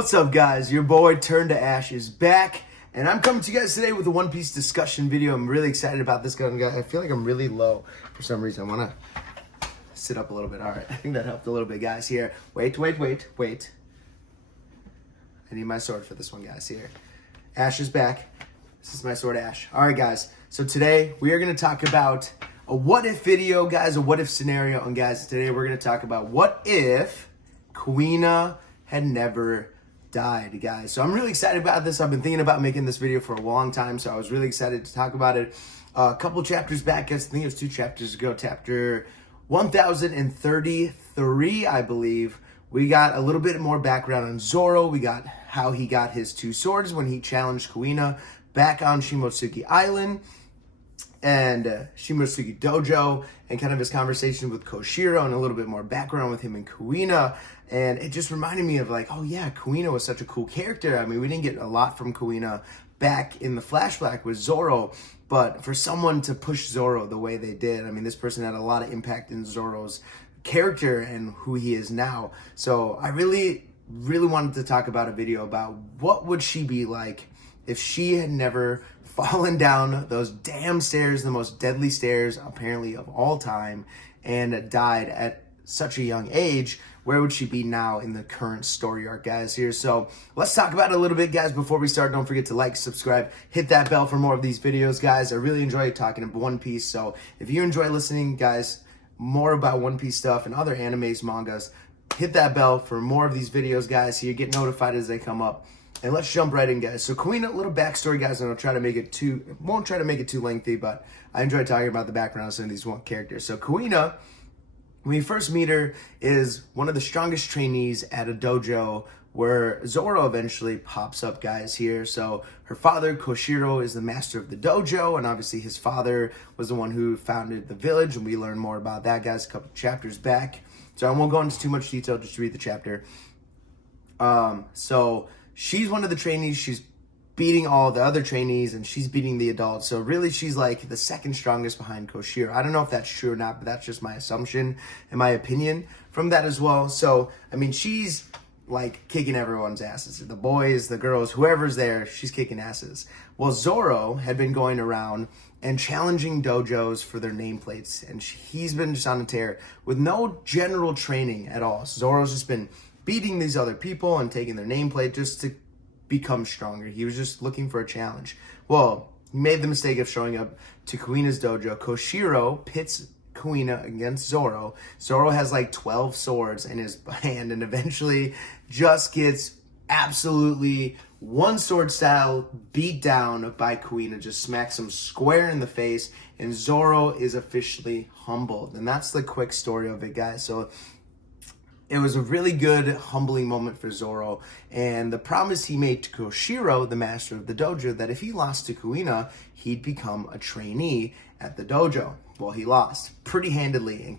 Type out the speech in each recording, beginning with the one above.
What's up, guys? Your boy Turn to Ash is back, and I'm coming to you guys today with a One Piece discussion video. I'm really excited about this gun, guy. I feel like I'm really low for some reason. I want to sit up a little bit. All right, I think that helped a little bit, guys. Here, wait. I need my sword for this one, guys. Here, Ash is back. This is my sword, Ash. All right, guys. So today we are going to talk about a what if video, guys. A what if scenario, and guys, today we're going to talk about what if Kuina had never died, guys. So I'm really excited about this. I've been thinking about making this video for a long time, so I was really excited to talk about it. A couple chapters back, guys, I think it was 2 chapters ago, chapter 1033, I believe, we got a little bit more background on Zoro. We got how he got his 2 swords when he challenged Kuina back on Shimotsuki Island and Shimotsuki Dojo, and kind of his conversation with Koshiro and a little bit more background with him and Kuina. And it just reminded me of like, oh yeah, Kuina was such a cool character. I mean, we didn't get a lot from Kuina back in the flashback with Zoro, but for someone to push Zoro the way they did, I mean, this person had a lot of impact in Zoro's character and who he is now. So I really wanted to talk about a video about what would she be like if she had never fallen down those damn stairs, the most deadly stairs apparently of all time, and died at such a young age. Where would she be now in the current story arc, guys, here? So let's talk about it a little bit, guys. Before we start, don't forget to like, subscribe, hit that bell for more of these videos, guys. I really enjoy talking about One Piece. So if you enjoy listening, guys, more about One Piece stuff and other animes, mangas, hit that bell for more of these videos, guys, so you get notified as they come up. And let's jump right in, guys. So Kuina, a little backstory, guys, and I'll try to make it won't try to make it too lengthy, but I enjoy talking about the background of some of these characters. So Kuina, when you first meet her, is one of the strongest trainees at a dojo where Zoro eventually pops up, guys, here. So her father, Koshiro, is the master of the dojo, and obviously his father was the one who founded the village, and we learn more about that, guys, a couple chapters back. So I won't go into too much detail, just read the chapter. So she's one of the trainees. She's beating all the other trainees, and she's beating the adults. So really, she's like the second strongest behind Koshiro. I don't know if that's true or not, but that's just my assumption and my opinion from that as well. So, I mean, she's like kicking everyone's asses. The boys, the girls, whoever's there, she's kicking asses. Well, Zoro had been going around and challenging dojos for their nameplates, and he's been just on a tear with no general training at all. Zoro's just been beating these other people and taking their nameplate just to become stronger. He was just looking for a challenge. Well, he made the mistake of showing up to Kuina's dojo. Koshiro pits Kuina against Zoro. Zoro has like 12 swords in his hand and eventually just gets absolutely one sword style beat down by Kuina, just smacks him square in the face, and Zoro is officially humbled. And that's the quick story of it, guys. So it was a really good, humbling moment for Zoro, and the promise he made to Koshiro, the master of the dojo, that if he lost to Kuina, he'd become a trainee at the dojo. Well, he lost pretty handedly, and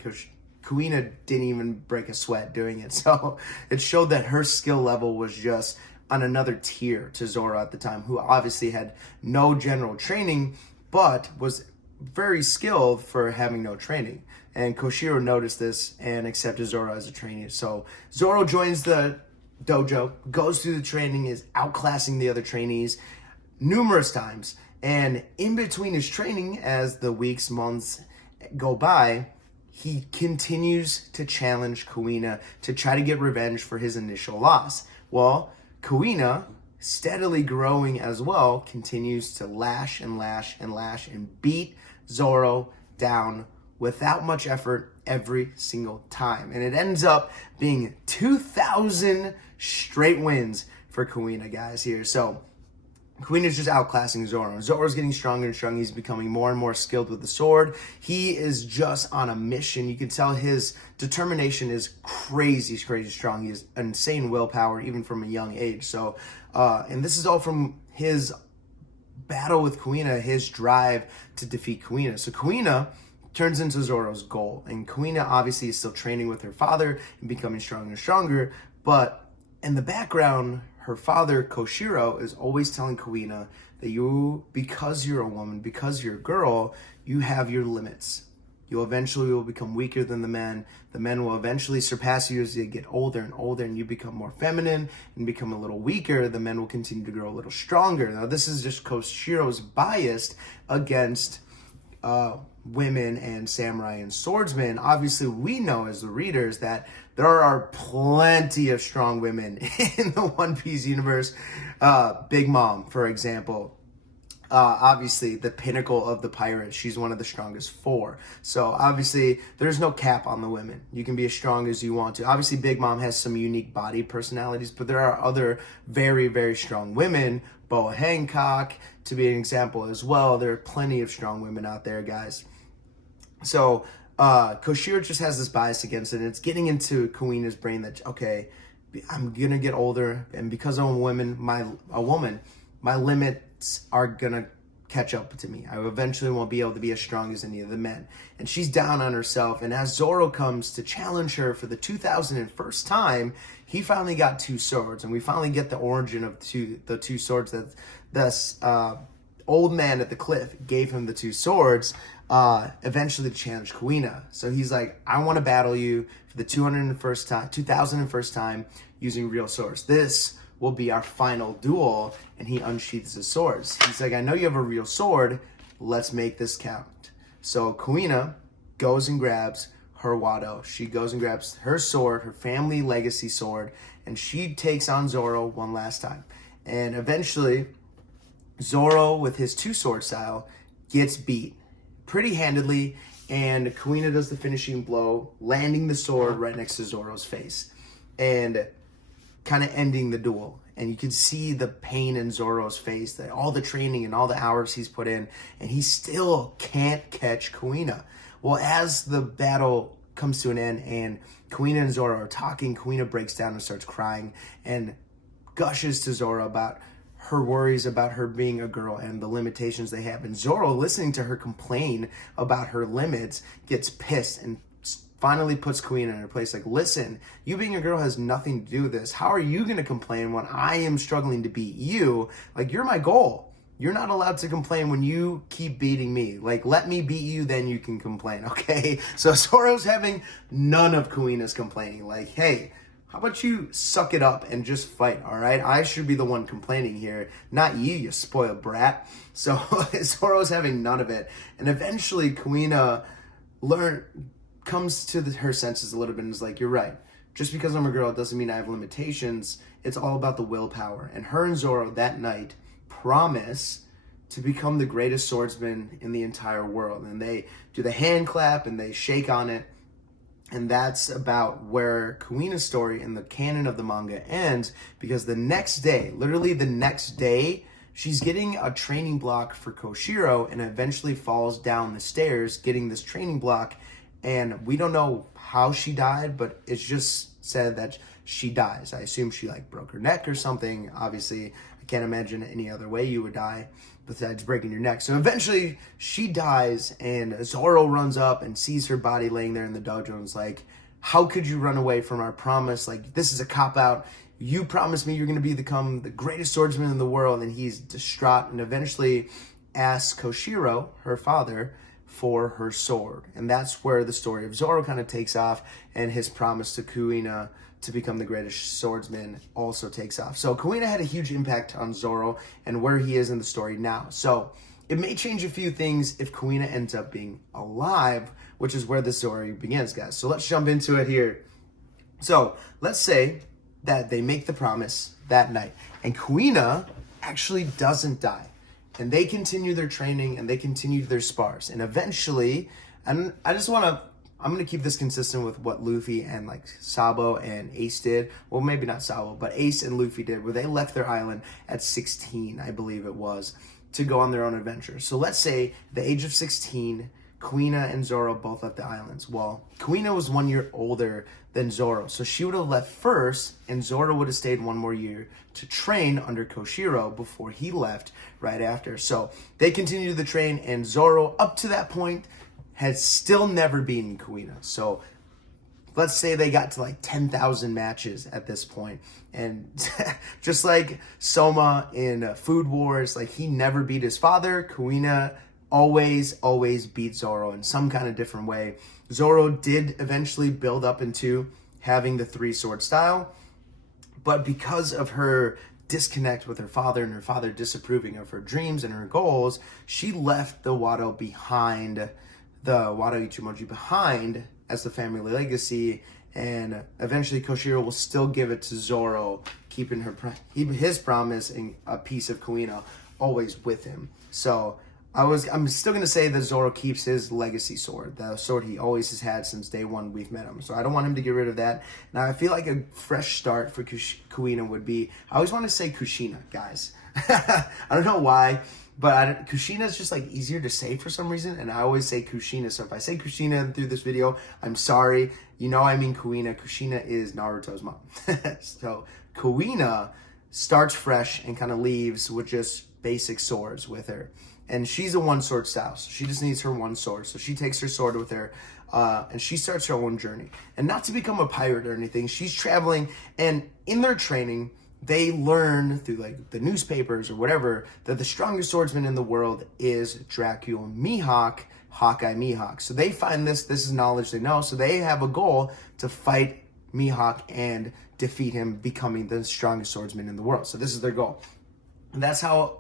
Kuina didn't even break a sweat doing it. So it showed that her skill level was just on another tier to Zoro at the time, who obviously had no general training, but was very skilled for having no training. And Koshiro noticed this and accepted Zoro as a trainee. So Zoro joins the dojo, goes through the training, is outclassing the other trainees numerous times. And in between his training, as the weeks, months go by, he continues to challenge Kuina to try to get revenge for his initial loss. Well, Kuina, steadily growing as well, continues to lash and beat Zoro down without much effort every single time. And it ends up being 2,000 straight wins for Kuina, guys, here. So Kuina's just outclassing Zoro. Zoro's getting stronger and stronger. He's becoming more and more skilled with the sword. He is just on a mission. You can tell his determination is crazy strong. He has insane willpower, even from a young age. So, and this is all from his battle with Kuina, his drive to defeat Kuina. So Kuina turns into Zoro's goal, and Kuina obviously is still training with her father and becoming stronger and stronger, but in the background, her father, Koshiro, is always telling Kuina that because you're a woman, because you're a girl, you have your limits. You eventually will become weaker than the men. The men will eventually surpass you as you get older and older, and you become more feminine and become a little weaker. The men will continue to grow a little stronger. Now, this is just Koshiro's bias against women and samurai and swordsmen. Obviously, we know as the readers that there are plenty of strong women in the One Piece universe. Big Mom, for example. Obviously, the pinnacle of the pirates. She's one of the strongest four. So obviously, there's no cap on the women. You can be as strong as you want to. Obviously, Big Mom has some unique body personalities, but there are other very, very strong women. Boa Hancock, to be an example as well. There are plenty of strong women out there, guys. So Koshiro just has this bias against it, and it's getting into Kuina's brain that, okay, I'm gonna get older, and because I'm a woman, my limits are gonna catch up to me. I eventually won't be able to be as strong as any of the men. And she's down on herself, and as Zoro comes to challenge her for the 2001st time, he finally got two swords, and we finally get the origin of the two swords that this old man at the cliff gave him the two swords, eventually to challenge Kuina. So he's like, I want to battle you for the 2001st time using real swords. This will be our final duel. And he unsheaths his swords. He's like, I know you have a real sword. Let's make this count. So Kuina goes and grabs her Wado. She goes and grabs her sword, her family legacy sword, and she takes on Zoro one last time. And eventually, Zoro, with his two-sword style, gets beat pretty handedly, and Kuina does the finishing blow, landing the sword right next to Zoro's face, and kind of ending the duel. And you can see the pain in Zoro's face, that all the training and all the hours he's put in, and he still can't catch Kuina. Well, as the battle comes to an end and Kuina and Zoro are talking, Kuina breaks down and starts crying and gushes to Zoro about her worries about her being a girl and the limitations they have. And Zoro, listening to her complain about her limits, gets pissed and finally puts Kuina in her place. Like, listen, you being a girl has nothing to do with this. How are you going to complain when I am struggling to beat you? Like, you're my goal. You're not allowed to complain when you keep beating me. Like, let me beat you, then you can complain, okay? So Zoro's having none of Kuina's complaining. Like, hey, how about you suck it up and just fight, all right? I should be the one complaining here, not you, you spoiled brat. So Zoro's having none of it. And eventually Kuina comes to her senses a little bit and is like, you're right. Just because I'm a girl doesn't mean I have limitations. It's all about the willpower. And her and Zoro that night promise to become the greatest swordsman in the entire world. And they do the hand clap and they shake on it. And that's about where Kuina's story in the canon of the manga ends, because the next day, literally the next day, she's getting a training block for Koshiro and eventually falls down the stairs getting this training block. And we don't know how she died, but it's just said that she dies. I assume she broke her neck or something. Obviously, I can't imagine any other way you would die besides breaking your neck. So eventually she dies, and Zoro runs up and sees her body laying there in the dojo and is like, how could you run away from our promise? Like, this is a cop-out. You promised me you're going to become the greatest swordsman in the world. And he's distraught and eventually asks Koshiro, her father, for her sword. And that's where the story of Zoro kind of takes off, and his promise to Kuina to become the greatest swordsman also takes off. So Kuina had a huge impact on Zoro and where he is in the story now. So it may change a few things if Kuina ends up being alive, which is where the story begins, guys. So let's jump into it here. So let's say that they make the promise that night and Kuina actually doesn't die. And they continue their training and they continue their spars. And eventually, and I'm going to keep this consistent with what Luffy and Sabo and Ace did. Well, maybe not Sabo, but Ace and Luffy did, where they left their island at 16, I believe it was, to go on their own adventure. So let's say the age of 16, Kuina and Zoro both left the islands. Well, Kuina was 1 year older than Zoro, so she would have left first, and Zoro would have stayed one more year to train under Koshiro before he left right after. So they continued to train, and Zoro, up to that point, had still never beaten Kuina. So let's say they got to 10,000 matches at this point. And just like Soma in Food Wars, he never beat his father, Kuina always beat Zoro in some kind of different way. Zoro did eventually build up into having the 3-sword style, but because of her disconnect with her father and her father disapproving of her dreams and her goals, she left the Wado behind, the Wado Ichimoji behind as the family legacy, and eventually Koshiro will still give it to Zoro, keeping his promise and a piece of Kuina always with him. So I'm still going to say that Zoro keeps his legacy sword, the sword he always has had since day one we've met him. So I don't want him to get rid of that. Now, I feel like a fresh start for Kuina would be, I always want to say Kushina, guys. I don't know why, but Kushina is just like easier to say for some reason, and I always say Kushina. So if I say Kushina through this video, I'm sorry. You know I mean Kuina. Kushina is Naruto's mom. So Kuina starts fresh and kind of leaves with just basic swords with her. And she's a 1-sword style, so she just needs her 1 sword. So she takes her sword with her, and she starts her own journey. And not to become a pirate or anything, she's traveling, and in their training, they learn through like the newspapers or whatever that the strongest swordsman in the world is Dracula Mihawk, Hawkeye Mihawk. So they find this is knowledge they know, so they have a goal to fight Mihawk and defeat him, becoming the strongest swordsman in the world. So this is their goal. And that's how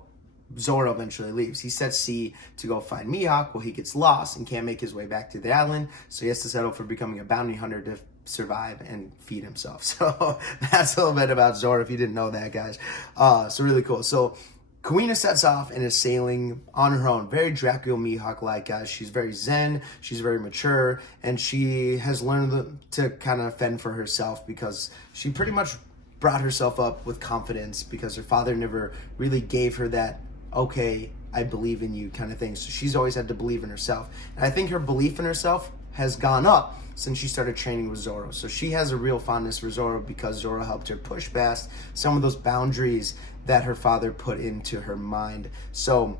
Zoro eventually leaves. He sets sea to go find Mihawk. Well, he gets lost and can't make his way back to the island, so he has to settle for becoming a bounty hunter to survive and feed himself. So that's a little bit about Zoro if you didn't know that, guys. So really cool. So Kuina sets off and is sailing on her own. Very Dracula Mihawk-like, guys. She's very zen, she's very mature, and she has learned to kind of fend for herself because she pretty much brought herself up with confidence because her father never really gave her that okay, I believe in you kind of thing. So she's always had to believe in herself. And I think her belief in herself has gone up since she started training with Zoro. So she has a real fondness for Zoro because Zoro helped her push past some of those boundaries that her father put into her mind. So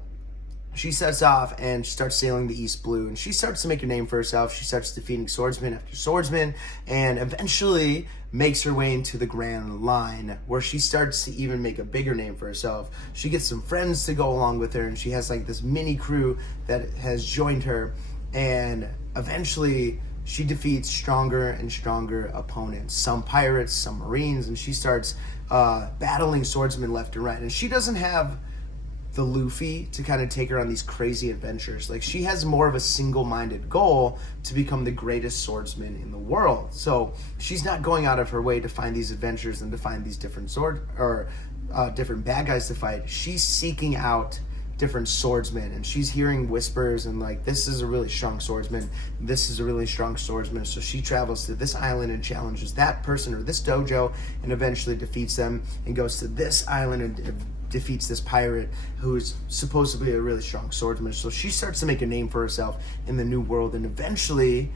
she sets off and she starts sailing the East Blue, and she starts to make a name for herself. She starts defeating swordsman after swordsman, and eventually makes her way into the Grand Line, where she starts to even make a bigger name for herself. She gets some friends to go along with her, and she has like this mini crew that has joined her, and eventually she defeats stronger and stronger opponents, some pirates, some marines, and she starts battling swordsmen left and right. And she doesn't have the Luffy to kind of take her on these crazy adventures. Like, she has more of a single-minded goal to become the greatest swordsman in the world. So she's not going out of her way to find these adventures and to find these different different bad guys to fight. She's seeking out different swordsmen, and she's hearing whispers and like, this is a really strong swordsman, this is a really strong swordsman. So she travels to this island and challenges that person or this dojo, and eventually defeats them, and goes to this island and defeats this pirate who is supposedly a really strong swordsman. So she starts to make a name for herself in the new world, and eventually,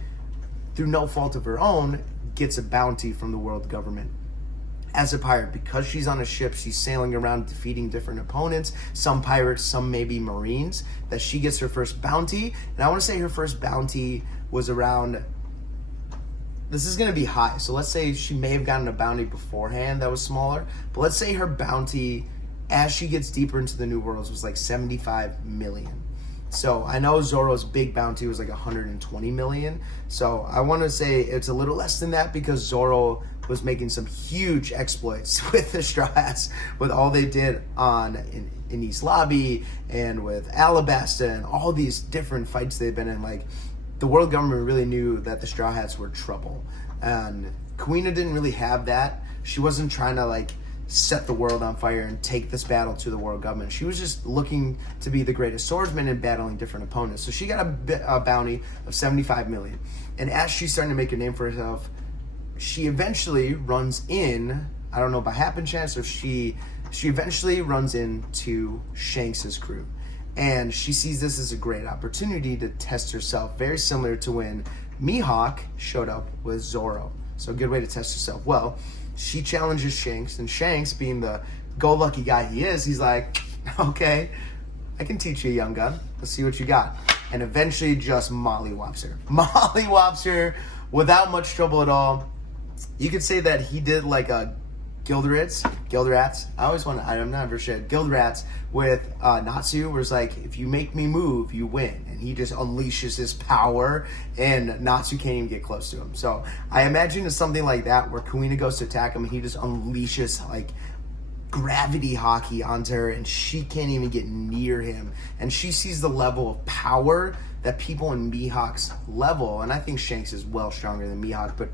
through no fault of her own, gets a bounty from the world government as a pirate. Because she's on a ship, she's sailing around defeating different opponents, some pirates, some maybe marines, that she gets her first bounty. And I want to say her first bounty was around, this is going to be high, so let's say she may have gotten a bounty beforehand that was smaller, but let's say her bounty as she gets deeper into the new worlds was like 75 million. So I know Zoro's big bounty was like 120 million. So I want to say it's a little less than that because Zoro was making some huge exploits with the Straw Hats, with all they did in East Lobby and with Alabasta and all these different fights they've been in. Like, the world government really knew that the Straw Hats were trouble. And Kuina didn't really have that. She wasn't trying to like set the world on fire and take this battle to the world government. She was just looking to be the greatest swordsman and battling different opponents. So she got a bounty of 75 million. And as she's starting to make a name for herself, she eventually runs in, I don't know by happen chance, or she eventually runs into Shanks's crew. And she sees this as a great opportunity to test herself, very similar to when Mihawk showed up with Zoro. So a good way to test herself. Well, she challenges Shanks, and Shanks, being the go-lucky guy he is, he's like, okay, I can teach you, young gun. Let's see what you got. And eventually just mollywops her. Mollywops her without much trouble at all. You could say that he did like a Guild Rats. I'm not for sure. Guild Rats with Natsu, where it's like, if you make me move, you win. And he just unleashes his power, and Natsu can't even get close to him. So I imagine it's something like that, where Kuina goes to attack him, and he just unleashes like gravity hockey onto her, and she can't even get near him. And she sees the level of power that people in Mihawk's level, and I think Shanks is well stronger than Mihawk, but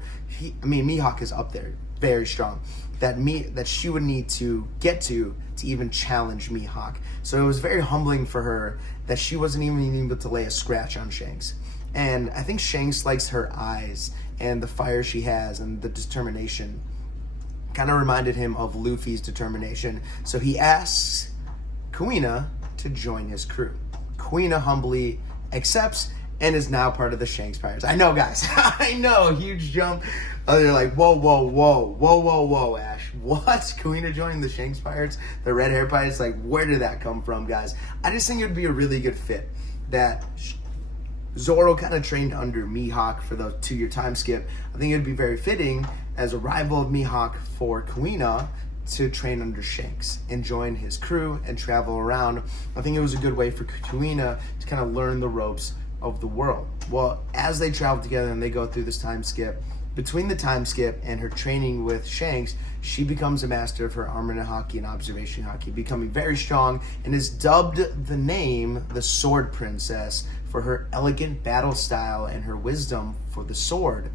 Mihawk is up there, very strong, that she would need to get to even challenge Mihawk. So it was very humbling for her that she wasn't even able to lay a scratch on Shanks. And I think Shanks likes her eyes and the fire she has and the determination. Kind of reminded him of Luffy's determination. So he asks Kuina to join his crew. Kuina humbly accepts and is now part of the Shanks Pirates. I know, guys. I know, huge jump. They're like, whoa, Ash. What? Kuina joining the Shanks Pirates? The red hair pirates? Like, where did that come from, guys? I just think it would be a really good fit. That Zoro kind of trained under Mihawk for the 2-year time skip. I think it would be very fitting as a rival of Mihawk for Kuina to train under Shanks and join his crew and travel around. I think it was a good way for Kuina to kind of learn the ropes of the world. Well, as they travel together and they go through this time skip, between the time skip and her training with Shanks, she becomes a master of her armament hockey and observation hockey, becoming very strong, and is dubbed the name the Sword Princess for her elegant battle style and her wisdom for the sword.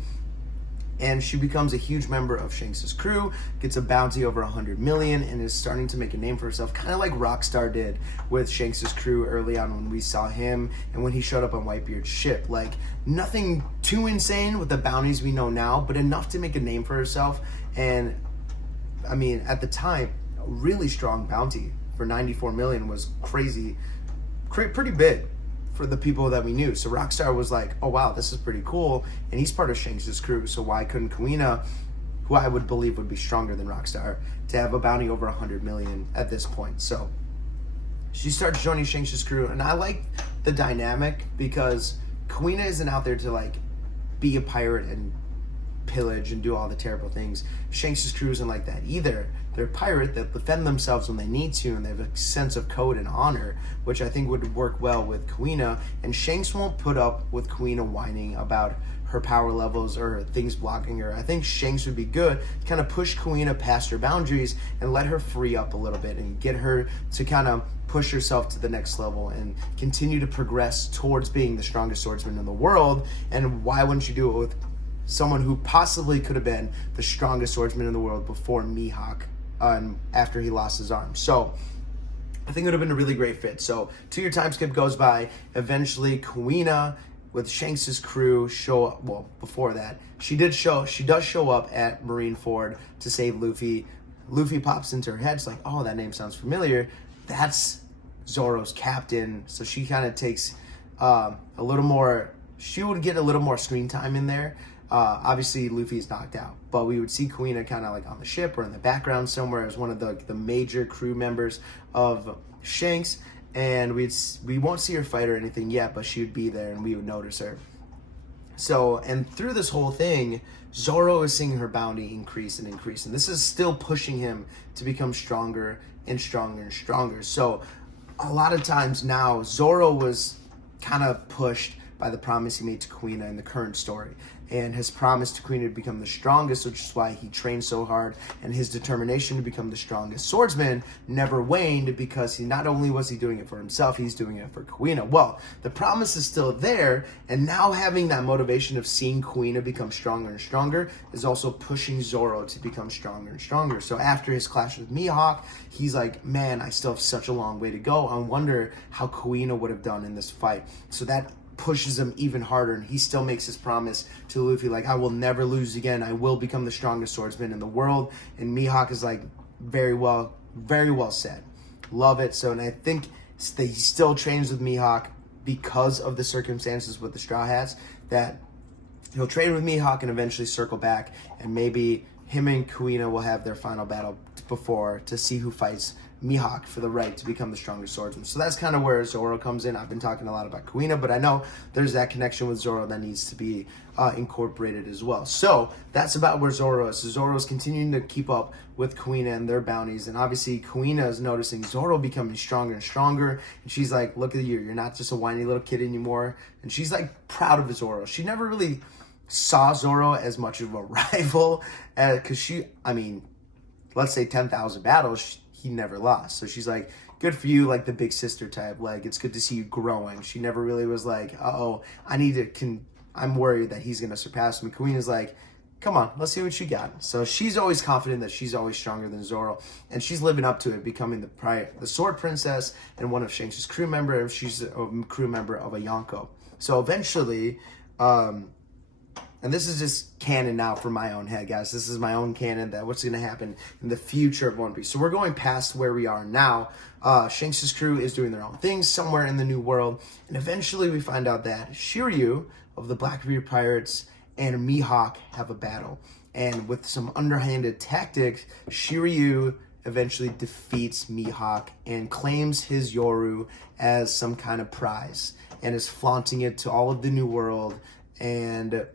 And she becomes a huge member of Shanks' crew, gets a bounty over 100 million, and is starting to make a name for herself, kind of like Rockstar did with Shanks' crew early on when we saw him and when he showed up on Whitebeard's ship. Like, nothing too insane with the bounties we know now, but enough to make a name for herself. And, I mean, at the time, a really strong bounty for 94 million was crazy, pretty big for the people that we knew. So Rockstar was like, oh wow, this is pretty cool, and he's part of Shanks' crew, so why couldn't Kuina, who I would believe would be stronger than Rockstar, to have a bounty over 100 million at this point? So she starts joining Shanks' crew, and I like the dynamic because Kuina isn't out there to like be a pirate and pillage and do all the terrible things. Shanks' crew isn't like that either. They're a pirate that defend themselves when they need to, and they have a sense of code and honor, which I think would work well with Kuina. And Shanks won't put up with Kuina whining about her power levels or things blocking her. I think Shanks would be good to kind of push Kuina past her boundaries and let her free up a little bit and get her to kind of push herself to the next level and continue to progress towards being the strongest swordsman in the world. And why wouldn't you do it with someone who possibly could have been the strongest swordsman in the world before Mihawk, after he lost his arm? So I think it would have been a really great fit. So 2-year time skip goes by. Eventually Kuina with Shanks' crew show up. Well, before that, she does show up at Marineford to save Luffy. Luffy pops into her head. It's like, oh, that name sounds familiar. That's Zoro's captain. So she kind of takes a little more, she would get a little more screen time in there. Obviously Luffy's knocked out, but we would see Kuina kind of like on the ship or in the background somewhere as one of the major crew members of Shanks, and we won't see her fight or anything yet, but she would be there and we would notice her. So, and through this whole thing, Zoro is seeing her bounty increase and increase, and this is still pushing him to become stronger and stronger and stronger. So a lot of times now, Zoro was kind of pushed by the promise he made to Kuina in the current story, and his promise to Kuina to become the strongest, which is why he trained so hard, and his determination to become the strongest swordsman never waned, because he not only was he doing it for himself, he's doing it for Kuina. Well, the promise is still there, and now having that motivation of seeing Kuina become stronger and stronger is also pushing Zoro to become stronger and stronger. So after his clash with Mihawk, he's like, man, I still have such a long way to go. I wonder how Kuina would have done in this fight. So that pushes him even harder, and he still makes his promise to Luffy, like, I will never lose again. I will become the strongest swordsman in the world. And Mihawk is like, very well said. Love it. So, and I think he still trains with Mihawk because of the circumstances with the Straw Hats, that he'll train with Mihawk and eventually circle back, and maybe him and Kuina will have their final battle before to see who fights Mihawk for the right to become the strongest swordsman. So that's kind of where Zoro comes in. I've been talking a lot about Kuina, but I know there's that connection with Zoro that needs to be incorporated as well. So that's about where Zoro is. So Zoro is continuing to keep up with Kuina and their bounties, and obviously Kuina is noticing Zoro becoming stronger and stronger, and she's like, look at you, you're not just a whiny little kid anymore. And she's like proud of Zoro. She never really saw Zoro as much of a rival, because let's say 10,000 battles, he never lost. So she's like, good for you, like the big sister type. Like, it's good to see you growing. She never really was like, uh-oh, I'm worried that he's going to surpass me. Kuina's like, come on, let's see what you got. So she's always confident that she's always stronger than Zoro, and she's living up to it, becoming the Sword Princess and one of Shanks' crew member, and she's a crew member of a Yonko. So eventually, and this is just canon now for my own head, guys. This is my own canon that what's going to happen in the future of One Piece. So we're going past where we are now. Shanks' crew is doing their own things somewhere in the New World. And eventually we find out that Shiryu of the Blackbeard Pirates and Mihawk have a battle. And with some underhanded tactics, Shiryu eventually defeats Mihawk and claims his Yoru as some kind of prize and is flaunting it to all of the New World. And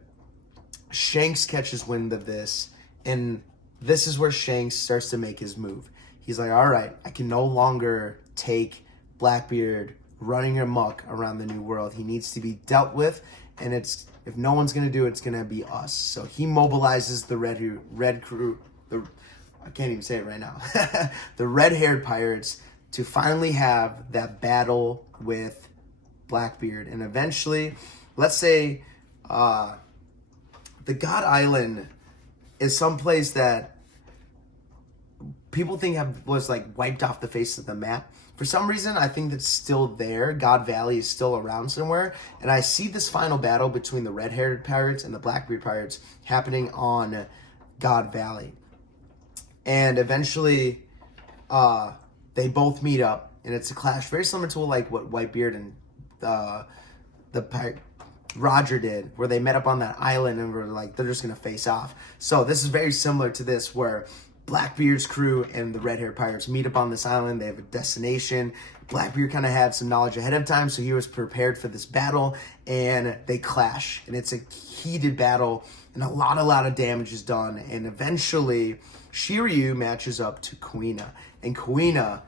Shanks catches wind of this, and this is where Shanks starts to make his move. He's like, all right, I can no longer take Blackbeard running amok around the New World. He needs to be dealt with, and if no one's going to do it, it's going to be us. So he mobilizes the red crew, I can't even say it right now, the red-haired pirates to finally have that battle with Blackbeard. And eventually, let's say the God Island is someplace that people think was like wiped off the face of the map. For some reason, I think that's still there. God Valley is still around somewhere. And I see this final battle between the red-haired pirates and the Blackbeard pirates happening on God Valley. And eventually, they both meet up. And it's a clash very similar to like what Whitebeard and the pirate Roger did, where they met up on that island and were like, they're just going to face off. So this is very similar to this, where Blackbeard's crew and the red-haired pirates meet up on this island. They have a destination. Blackbeard kind of had some knowledge ahead of time, so he was prepared for this battle, and they clash. And it's a heated battle, and a lot of damage is done. And eventually, Shiryu matches up to Kuina. And Kuina,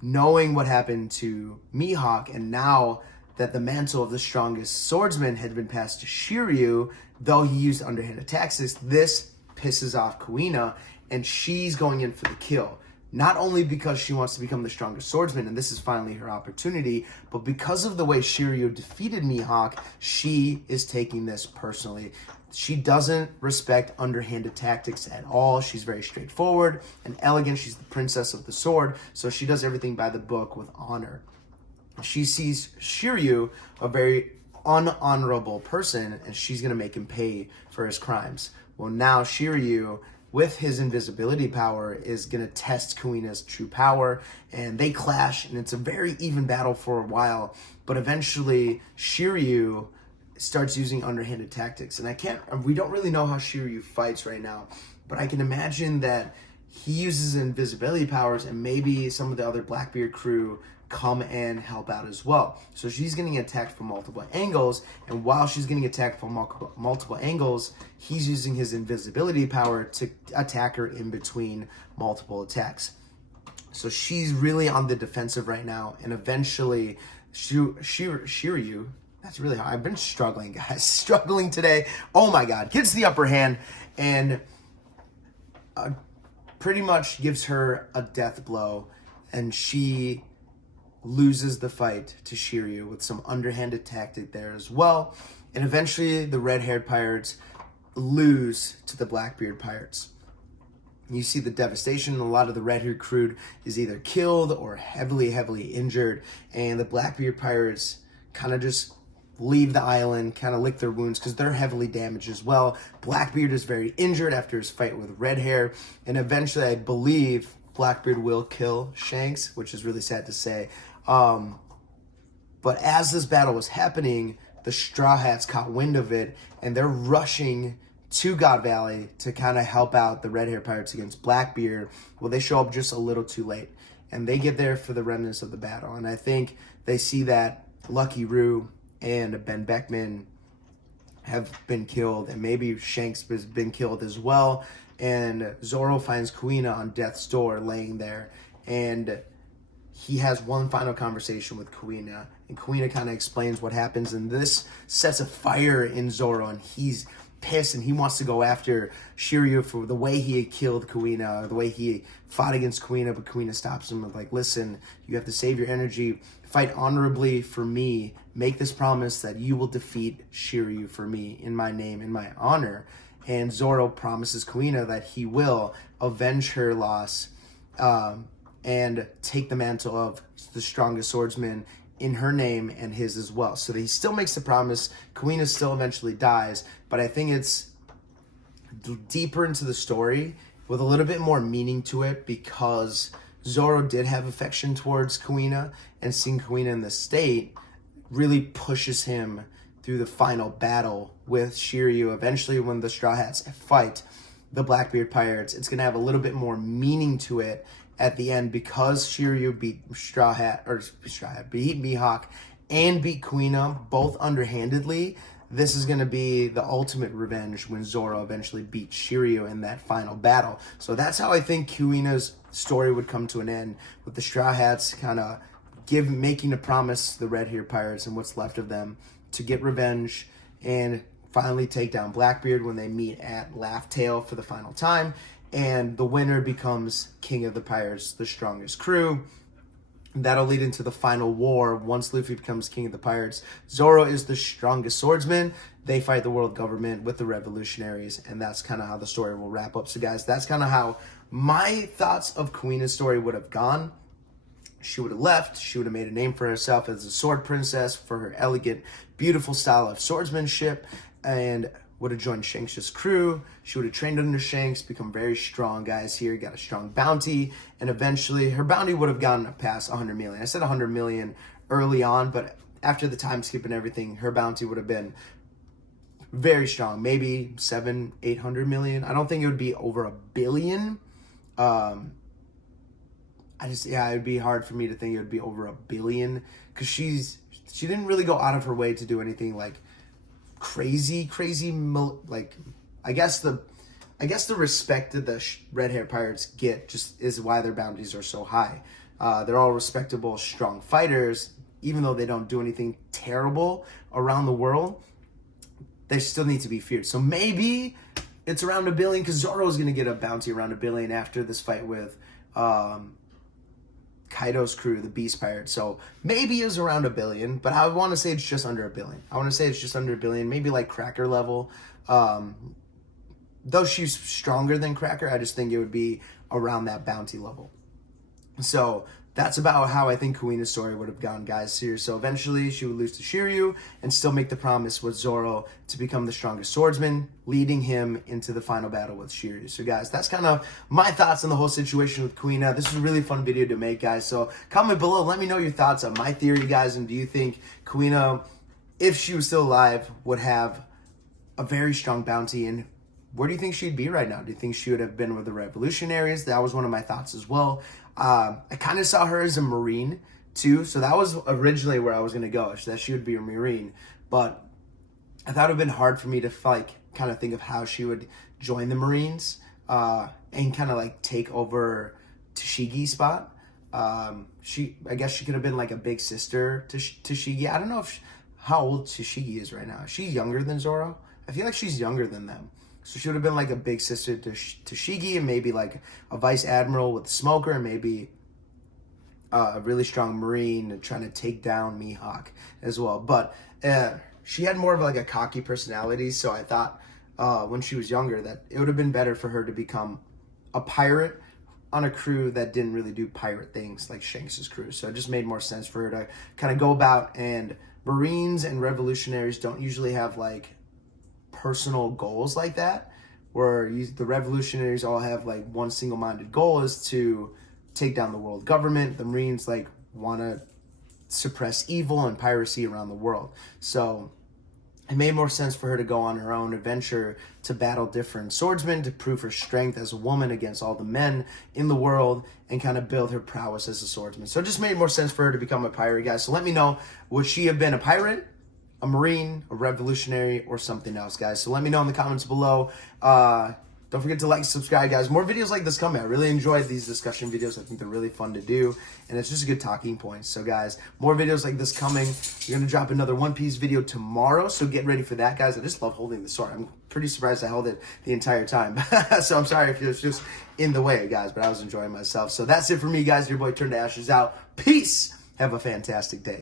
knowing what happened to Mihawk, and now that the mantle of the strongest swordsman had been passed to Shiryu, though he used underhanded tactics, this pisses off Kuina, and she's going in for the kill. Not only because she wants to become the strongest swordsman, and this is finally her opportunity, but because of the way Shiryu defeated Mihawk, she is taking this personally. She doesn't respect underhanded tactics at all. She's very straightforward and elegant. She's the princess of the sword, so she does everything by the book with honor. She sees Shiryu a very unhonorable person, and she's going to make him pay for his crimes. Well, now Shiryu, with his invisibility power, is going to test Kuina's true power, and they clash, and it's a very even battle for a while. But eventually, Shiryu starts using underhanded tactics, and we don't really know how Shiryu fights right now, but I can imagine that he uses invisibility powers, and maybe some of the other Blackbeard crew come and help out as well. So she's getting attacked from multiple angles, and while she's getting attacked from multiple angles, he's using his invisibility power to attack her in between multiple attacks. So she's really on the defensive right now, and eventually Shiryu, that's really hard. I've been struggling, guys. Struggling today. Oh my God. Gets the upper hand and pretty much gives her a death blow, and she loses the fight to Shiryu with some underhanded tactic there as well. And eventually the red-haired pirates lose to the Blackbeard pirates. You see the devastation. A lot of the red-haired crew is either killed or heavily injured. And the Blackbeard pirates kind of just leave the island, kind of lick their wounds because they're heavily damaged as well. Blackbeard is very injured after his fight with Redhair. And eventually, I believe Blackbeard will kill Shanks, which is really sad to say. But as this battle was happening, the Straw Hats caught wind of it, and they're rushing to God Valley to kind of help out the Red Hair Pirates against Blackbeard. Well, they show up just a little too late. and they get there for the remnants of the battle. And I think they see that Lucky Roo and Ben Beckman have been killed, and maybe Shanks has been killed as well. And Zoro finds Kuina on death's door, laying there, and he has one final conversation with Kuina, and Kuina kind of explains what happens, and this sets a fire in Zoro, and he's pissed, and he wants to go after Shiryu for the way he had killed Kuina, or the way he fought against Kuina, but Kuina stops him with like, listen, you have to save your energy, fight honorably for me, make this promise that you will defeat Shiryu for me, in my name, in my honor. And Zoro promises Kuina that he will avenge her loss, and take the mantle of the strongest swordsman in her name and his as well. So he still makes the promise. Kuina still eventually dies, but I think it's deeper into the story with a little bit more meaning to it, because Zoro did have affection towards Kuina, and seeing Kuina in this state really pushes him through the final battle with Shiryu. Eventually, when the Straw Hats fight the Blackbeard Pirates, it's going to have a little bit more meaning to it at the end, because Shiryu beat beat Mihawk and beat Kuina, both underhandedly. This is going to be the ultimate revenge when Zoro eventually beats Shiryu in that final battle. So that's how I think Kuina's story would come to an end, with the Straw Hats kind of making a promise to the Red Hair Pirates and what's left of them to get revenge and finally take down Blackbeard when they meet at Laugh Tale for the final time. And the winner becomes King of the Pirates, the strongest crew. That'll lead into the final war. Once Luffy becomes King of the Pirates, Zoro is the strongest swordsman. They fight the world government with the revolutionaries, and that's kind of how the story will wrap up. So guys, that's kind of how my thoughts of Kuina's story would have gone. She would have left. She would have made a name for herself as a sword princess for her elegant, beautiful style of swordsmanship, and would have joined Shanks' crew. She would have trained under Shanks, become very strong, guys, here, got a strong bounty, and eventually her bounty would have gone past 100 million. I said 100 million early on, but after the time skip and everything, her bounty would have been very strong, maybe 700-800 million. I don't think it would be over $1 billion. It'd be hard for me to think it would be over $1 billion, because she didn't really go out of her way to do anything like crazy, like, I guess the respect that the Red Hair Pirates get just is why their bounties are so high. They're all respectable, strong fighters, even though they don't do anything terrible around the world. They still need to be feared. So maybe it's around $1 billion, because Zoro's gonna get a bounty around $1 billion after this fight with Kaido's crew, the Beast Pirates. So maybe it's around $1 billion, but I want to say it's just under $1 billion. I want to say it's just under $1 billion, maybe like Cracker level. Though she's stronger than Cracker, I just think it would be around that bounty level. So that's about how I think Kuina's story would have gone, guys, here. So eventually she would lose to Shiryu and still make the promise with Zoro to become the strongest swordsman, leading him into the final battle with Shiryu. So guys, that's kind of my thoughts on the whole situation with Kuina. This is a really fun video to make, guys. So comment below, let me know your thoughts on my theory, guys, and do you think Kuina, if she was still alive, would have a very strong bounty, and where do you think she'd be right now? Do you think she would have been with the revolutionaries? That was one of my thoughts as well. I kind of saw her as a Marine too, so that was originally where I was going to go, that she would be a Marine, but I thought it would have been hard for me to kind of think of how she would join the Marines and kind of like take over Tashigi's spot. I guess she could have been like a big sister to Shigi. I don't know how old Shigi is right now. Is she younger than Zoro? I feel like she's younger than them. So she would have been like a big sister to Shigi, and maybe like a vice admiral with a smoker, and maybe a really strong Marine trying to take down Mihawk as well. But she had more of like a cocky personality, so I thought when she was younger that it would have been better for her to become a pirate on a crew that didn't really do pirate things like Shanks' crew. So it just made more sense for her to kind of go about, and Marines and revolutionaries don't usually have like personal goals like that, where the revolutionaries all have like one single-minded goal is to take down the world government. The Marines like want to suppress evil and piracy around the world. So it made more sense for her to go on her own adventure to battle different swordsmen, to prove her strength as a woman against all the men in the world, and kind of build her prowess as a swordsman. So it just made more sense for her to become a pirate, guys. So let me know, would she have been a pirate, a marine, a revolutionary, or something else, guys? So let me know in the comments below. Don't forget to like and subscribe, guys. More videos like this coming. I really enjoyed these discussion videos. I think they're really fun to do, and it's just a good talking point. So, guys, more videos like this coming. We're going to drop another One Piece video tomorrow, so get ready for that, guys. I just love holding the sword. I'm pretty surprised I held it the entire time. So I'm sorry if it was just in the way, guys, but I was enjoying myself. So that's it for me, guys. Your boy Turned to Ashes out. Peace. Have a fantastic day.